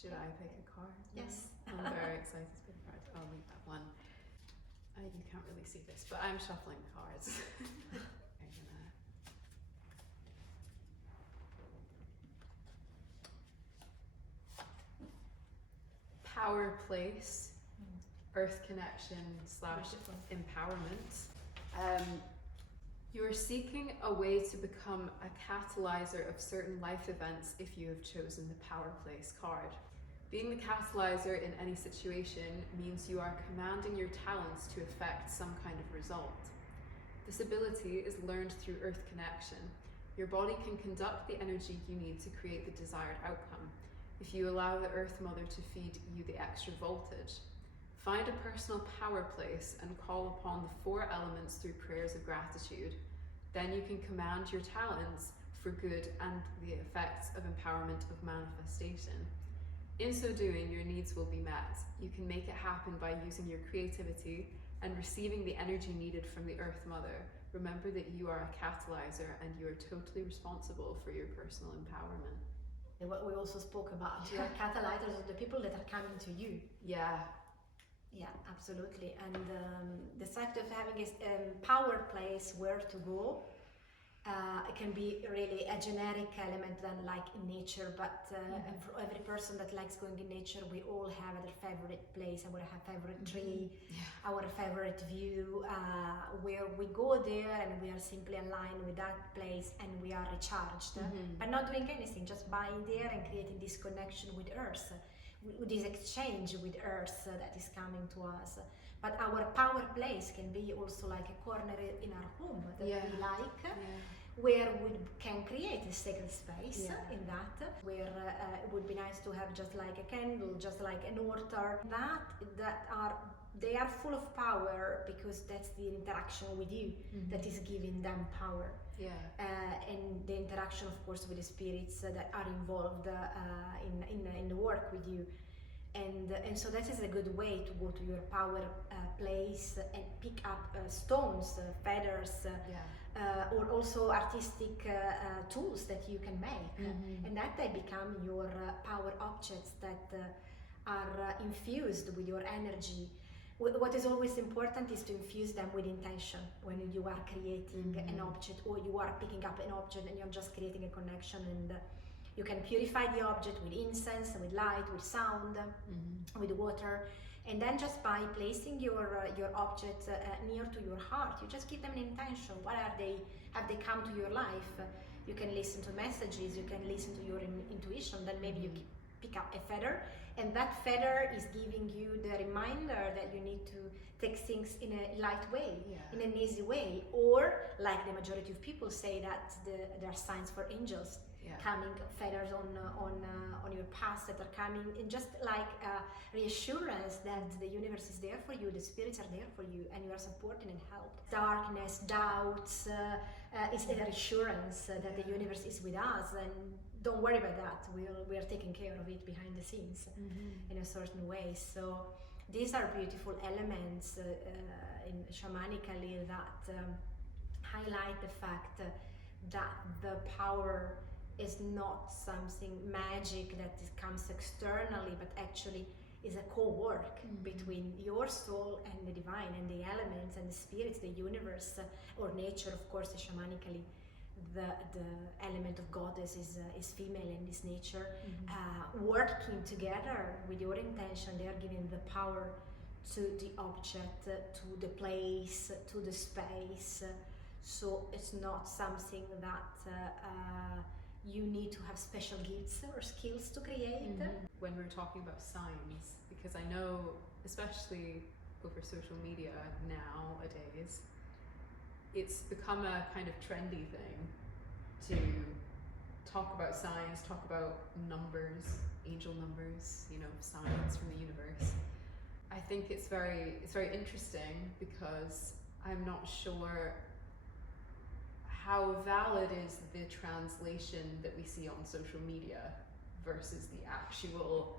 Should I pick a card? Yes. I'm very excited to pick a card. I'll leave that one. You can't really see this, but I'm shuffling cards. I'm gonna... Power place, earth connection / empowerment. You are seeking a way to become a catalyzer of certain life events if you have chosen the Power Place card. Being the catalyzer in any situation means you are commanding your talents to affect some kind of result. This ability is learned through earth connection. Your body can conduct the energy you need to create the desired outcome if you allow the Earth Mother to feed you the extra voltage. Find a personal power place and call upon the 4 elements through prayers of gratitude. Then you can command your talents for good and the effects of empowerment of manifestation. In so doing, your needs will be met. You can make it happen by using your creativity and receiving the energy needed from the Earth Mother. Remember that you are a catalyzer and you are totally responsible for your personal empowerment. And what we also spoke about, you are catalyzers of the people that are coming to you. Yeah. Yeah, absolutely. And the fact of having a power place where to go, it can be really a generic element than like in nature, but for every person that likes going in nature, we all have their favorite place, our favorite tree, our favorite view, where we go there and we are simply aligned with that place and we are recharged, but not doing anything, just being there and creating this connection with Earth, with this exchange with Earth that is coming to us. But our power place can be also like a corner in our home that we like, where we can create a sacred space in that, where it would be nice to have just like a candle, just like an altar, they are full of power because that's the interaction with you that is giving them power. And the interaction, of course, with the spirits that are involved in the work with you. And so that is a good way to go to your power place and pick up stones, feathers, or also artistic tools that you can make. And that they become your power objects that are infused with your energy. What is always important is to infuse them with intention when you are creating an object, or you are picking up an object and you're just creating a connection, and you can purify the object with incense, with light, with sound, with water. And then just by placing your object near to your heart, you just give them an intention. What are they? Have they come to your life? You can listen to messages, you can listen to your intuition, then maybe you pick up a feather, and that feather is giving you the reminder that you need to take things in a light way, in an easy way, or like the majority of people say that there are signs for angels coming, feathers on your path that are coming, and just like reassurance that the universe is there for you, the spirits are there for you, and you are supported and helped. Darkness, doubts, is a reassurance that the universe is with us, and don't worry about that. We are taking care of it behind the scenes in a certain way. So these are beautiful elements in shamanically that highlight the fact that the power is not something magic that comes externally, but actually is a co-work between your soul and the divine, and the elements and the spirits, the universe, or nature, of course, shamanically. The element of goddess is female and is nature, working together with your intention. They are giving the power to the object, to the place, to the space. So it's not something that you need to have special gifts or skills to create. When we're talking about signs, because I know, especially over social media nowadays, it's become a kind of trendy thing to talk about signs, talk about numbers, angel numbers, signs from the universe. I think it's very interesting because I'm not sure how valid is the translation that we see on social media versus the actual,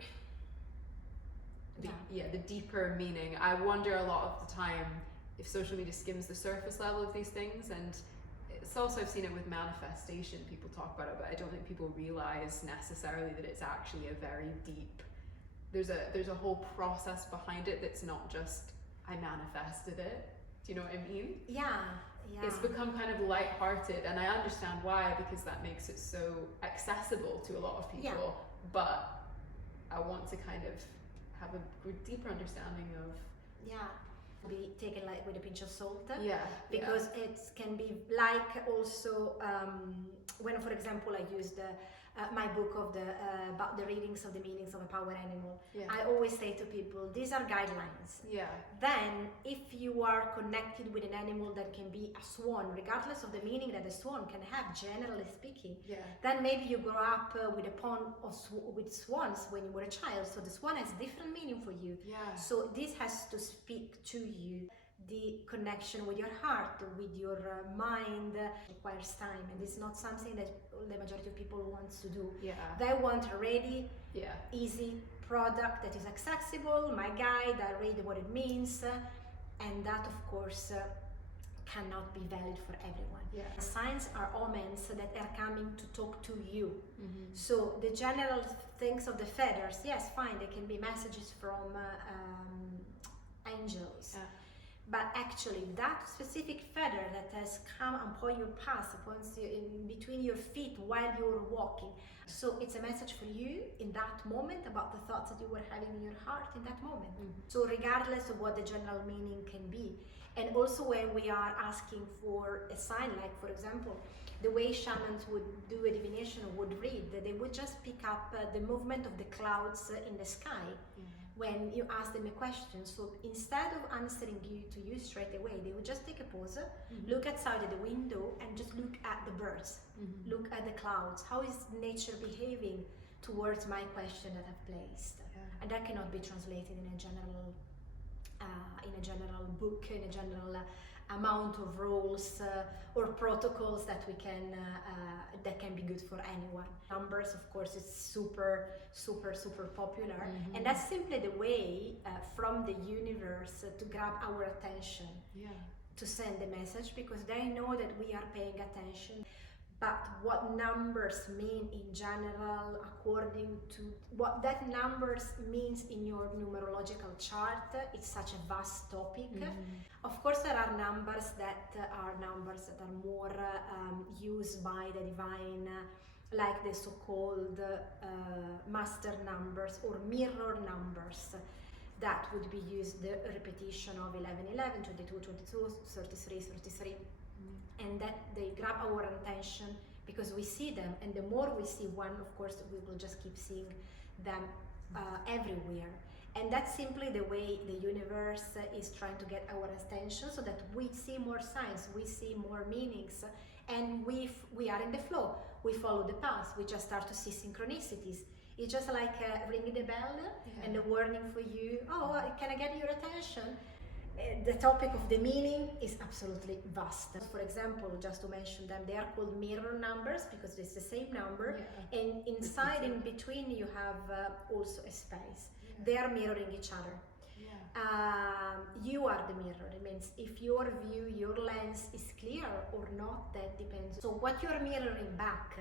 the deeper meaning. I wonder a lot of the time if social media skims the surface level of these things, and it's also, I've seen it with manifestation, people talk about it, but I don't think people realize necessarily that it's actually a very deep, there's a whole process behind it that's not just, I manifested it. Do you know what I mean? Yeah. It's become kind of light-hearted, and I understand why, because that makes it so accessible to a lot of people. But I want to kind of have a deeper understanding of be taken like with a pinch of salt, because it can be like also when, for example, I used my book of the about the readings of the meanings of a power animal. I always say to people, these are guidelines. Then if you are connected with an animal that can be a swan, regardless of the meaning that the swan can have, generally speaking, then maybe you grow up with a pond of with swans when you were a child, so the swan has different meaning for you. So this has to speak to you. The connection with your heart, with your mind, requires time, and it's not something that the majority of people wants to do. They want a ready, easy product that is accessible. My guide, I read what it means, and that of course cannot be valid for everyone. Signs are omens that are coming to talk to you. So the general things of the feathers, yes, fine, they can be messages from angels. But actually, that specific feather that has come upon your path, upon in between your feet while you're walking, so it's a message for you in that moment about the thoughts that you were having in your heart in that moment. So regardless of what the general meaning can be, and also when we are asking for a sign, like for example, the way shamans would do a divination or would read, that they would just pick up the movement of the clouds in the sky. When you ask them a question, so instead of answering to you straight away, they would just take a pause, look outside at the window, and just look at the birds, look at the clouds. How is nature behaving towards my question that I've placed? And that cannot be translated in a general book, in a general amount of rules or protocols that we can that can be good for anyone. Numbers, of course, is super popular, and that's simply the way from the universe to grab our attention, to send a message, because they know that we are paying attention. But what numbers mean in general, according to what that numbers means in your numerological chart, it's such a vast topic. Of course, there are numbers that are more used by the divine, like the so-called master numbers or mirror numbers. That would be used, the repetition of 11, 11, 22, 22, 33, 33. And that they grab our attention because we see them, and the more we see one, of course, we will just keep seeing them everywhere. And that's simply the way the universe is trying to get our attention, so that we see more signs, we see more meanings, and we are in the flow. We follow the path. We just start to see synchronicities. It's just like ringing the bell and the warning for you. Oh, can I get your attention? The topic of the meaning is absolutely vast. For example, just to mention them, they are called mirror numbers because it's the same number, and inside, in between, you have also a space. They are mirroring each other. You are the mirror. It means if your view, your lens is clear or not, that depends. So what you're mirroring back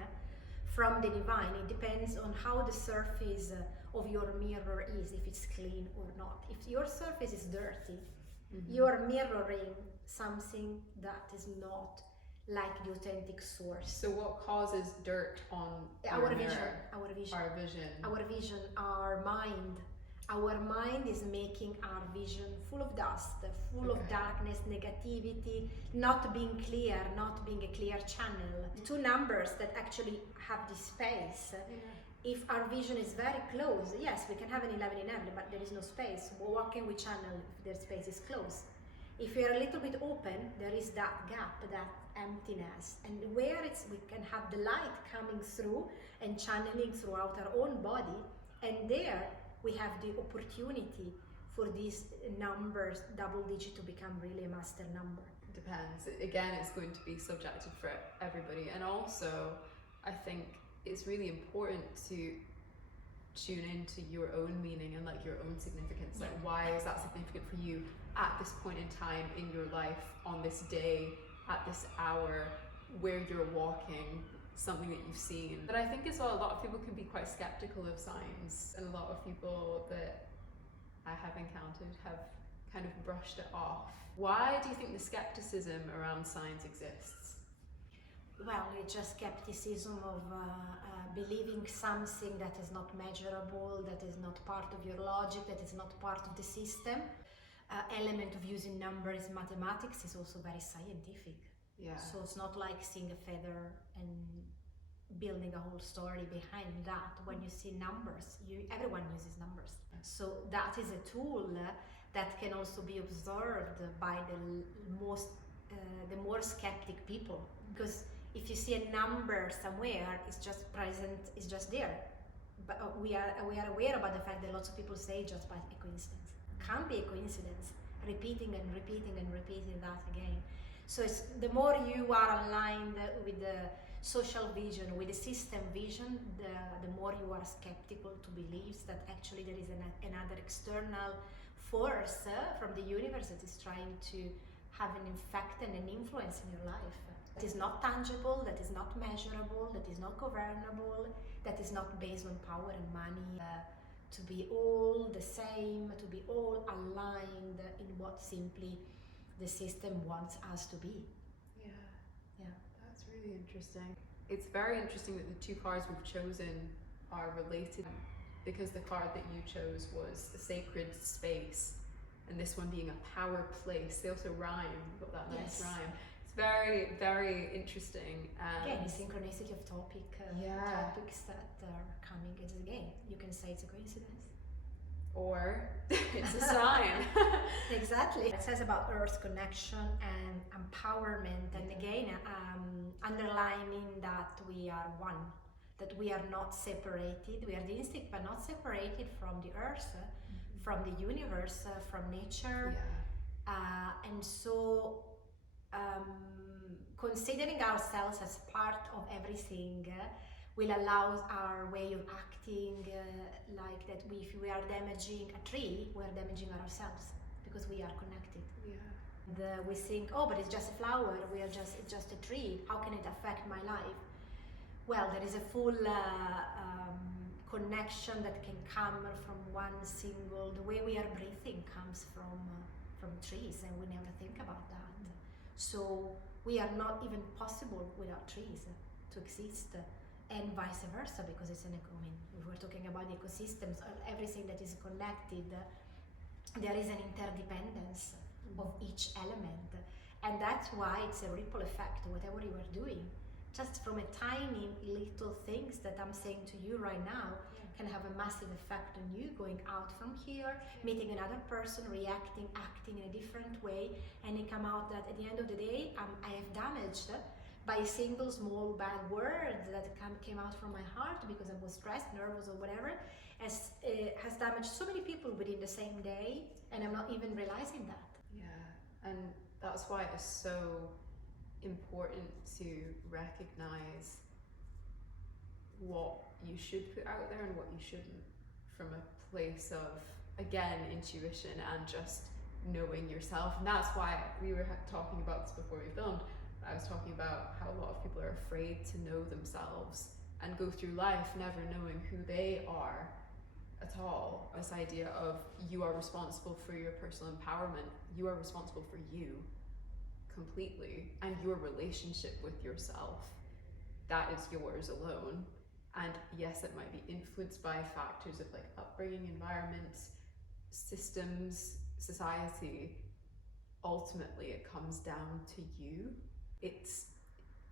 from the divine, it depends on how the surface of your mirror is, if it's clean or not. If your surface is dirty, you are mirroring something that is not like the authentic source. So what causes dirt on our vision? Our vision. Our vision. Our vision, our mind. Our mind is making our vision full of dust, full of darkness, negativity, not being clear, not being a clear channel. Two numbers that actually have this space. If our vision is very close, yes, we can have an 11 in 11, but there is no space. Well, what can we channel if their space is close? If we are a little bit open, there is that gap, that emptiness. And where we can have the light coming through and channeling throughout our own body, and there we have the opportunity for these numbers, double digit, to become really a master number. Depends. Again, it's going to be subjective for everybody. And also, I think it's really important to tune into your own meaning and like your own significance. Like, why is that significant for you at this point in time in your life, on this day, at this hour? where you're walking, something that you've seen. But I think as well, a lot of people can be quite skeptical of signs, and a lot of people that I have encountered have kind of brushed it off. Why do you think the skepticism around signs exists? Well, it's just skepticism of believing something that is not measurable, that is not part of your logic, that is not part of the system. Element of using numbers, mathematics is also very scientific. Yeah. So it's not like seeing a feather and building a whole story behind that. When you see numbers, everyone uses numbers. So that is a tool that can also be observed by the more skeptic people. Because if you see a number somewhere, it's just present, it's just there. But we are aware about the fact that lots of people say just by a coincidence. Can't be a coincidence. Repeating and repeating and repeating that again. So it's, the more you are aligned with the social vision, with the system vision, the more you are skeptical to beliefs that actually there is another external force from the universe that is trying to have an effect and an influence in your life. That is not tangible, that is not measurable, that is not governable, that is not based on power and money. To be all the same, to be all aligned in what simply the system wants us to be. Yeah. Yeah. That's really interesting. It's very interesting that the two cards we've chosen are related, because the card that you chose was a sacred space, and this one being a power place. They also rhyme, you've got that nice rhyme. It's very, very interesting. Again, it's synchronicity of topics that are coming. It's again, you can say it's a coincidence. Or it's a sign. Exactly. It says about earth connection and empowerment, and again, underlining that we are one, that we are not separated. We are the instinct, but not separated from the earth, from the universe, from nature. And so, considering ourselves as part of everything will allow our way of acting, like that if we are damaging a tree, we are damaging ourselves, because we are connected. We think, oh, but it's just a flower, it's just a tree, how can it affect my life? Well, there is a full connection that can come from one single, the way we are breathing comes from trees, and we never think about that. So we are not even possible without trees to exist, and vice versa, because it's if we're talking about ecosystems, everything that is connected, there is an interdependence of each element, and that's why it's a ripple effect. Whatever you are doing, just from a tiny little things that I'm saying to you right now, can have a massive effect on you, going out from here, meeting another person, reacting, acting in a different way, and it come out that at the end of the day, I have damaged by a single small bad word that came out from my heart because I was stressed, nervous, or whatever, has damaged so many people within the same day, and I'm not even realizing that. Yeah, and that's why it's so important to recognize what you should put out there and what you shouldn't, from a place of, again, intuition and just knowing yourself. And that's why we were talking about this before we filmed. I was talking about how a lot of people are afraid to know themselves and go through life never knowing who they are at all. This idea of you are responsible for your personal empowerment, you are responsible for you completely, and your relationship with yourself, that is yours alone. And yes, it might be influenced by factors of like upbringing, environments, systems, society. Ultimately, it comes down to you.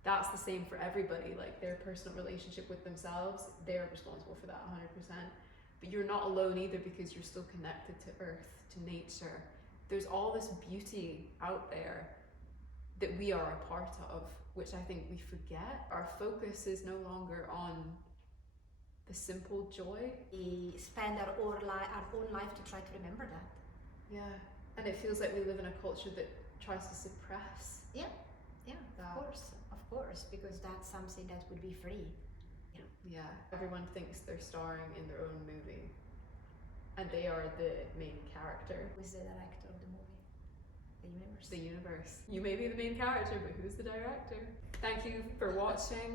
That's the same for everybody, like their personal relationship with themselves, they're responsible for that 100%. But you're not alone either, because you're still connected to earth, to nature. There's all this beauty out there that we are a part of, which I think we forget. Our focus is no longer on the simple joy. We spend our own life to try to remember that. Yeah, and it feels like we live in a culture that tries to suppress. Of course, because that's something that would be free. Yeah, everyone thinks they're starring in their own movie, and they are the main character. Who's the director of the movie? The universe. The universe. You may be the main character, but who's the director? Thank you for watching.